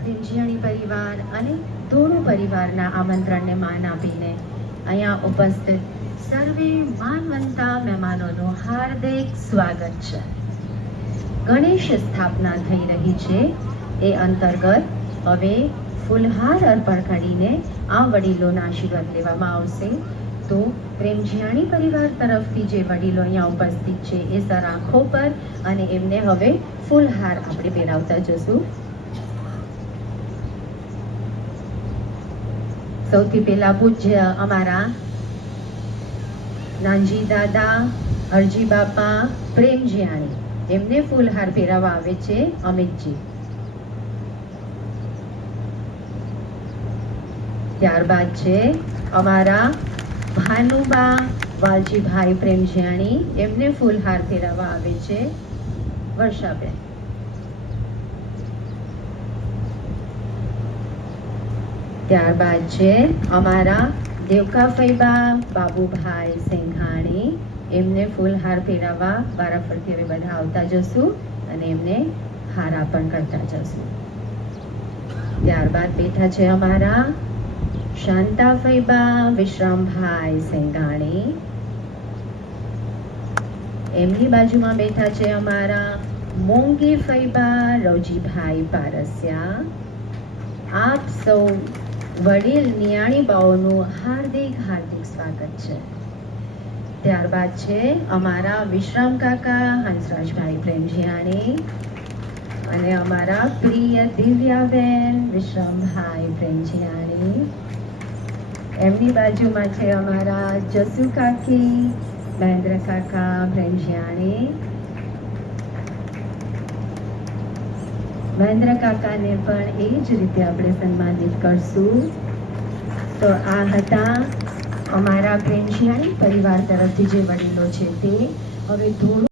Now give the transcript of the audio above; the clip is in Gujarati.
પ્રેમજીયાણી પરિવાર અને ધોળુ પરિવારના આમંત્રણને માન આપીને અહીંયા ઉપસ્થિત સર્વે માનવંતા મહેમાનોનું હાર્દિક સ્વાગત છે. ગણેશ સ્થાપના થઈ રહી છે એ અંતર્ગત હવે ફૂલહાર અર્પણ કરીને આ વડીલોના આશીર્વાદ લેવામાં આવશે. તો પ્રેમજીયાણી પરિવાર તરફથી જે વડીલો અહીંયા ઉપસ્થિત છે એ સર આંખો પર અને એમને હવે ફૂલહાર આપણે પહેરાવતા જશું. સૌથી પહેલા પૂજ્ય અમારા નાનજી દાદા હરજી બાપા પ્રેમજીયાણી એમને ફૂલહાર પહેરાવવા આવે છે અમિતજી. ત્યારબાદ છે અમારા ભાનુબા વાલજીભાઈ પ્રેમજીયાણી એમને ફૂલહાર પહેરાવવા આવે છે વર્ષાબેન. ત્યારબાદ છે અમારા દેવકા ફૈબા બાબુભાઈ સિંઘાણી એમને ફૂલહાર પહેરાવવા વારાફરતી હવે બધા આવતા જશું અને એમને હાર અર્પણ કરતા જશું. ત્યારબાદ બેઠા છે અમારા શાંતા ફૈબા વિશ્રામભાઈ સેંગાણી. એમની બાજુમાં બેઠા છે અમારા મોંગી ફૈબા રવજીભાઈ પારસિયા. આપ સૌ વડીલ નિયાણી બાઓનું હાર્દિક હાર્દિક સ્વાગત છે. ત્યારબાદ છે અમારા વિશ્રામ કાકા હંસરાજભાઈ પ્રેમજીયાણી અને અમારા પ્રિય દિવ્યાબેન વિશ્રામભાઈ પ્રેમજીયાણી. એમની બાજુમાં છે અમારા જસુ કાકી મહેન્દ્ર કાકા પ્રેમજીયાણી. મહેન્દ્ર કાકાને પણ એ જ રીતે આપણે સન્માનિત કરશું. તો આ હતા અમારા પ્રેમજીયાણી પરિવાર તરફથી જે વડીલો છે તે. હવે થોડું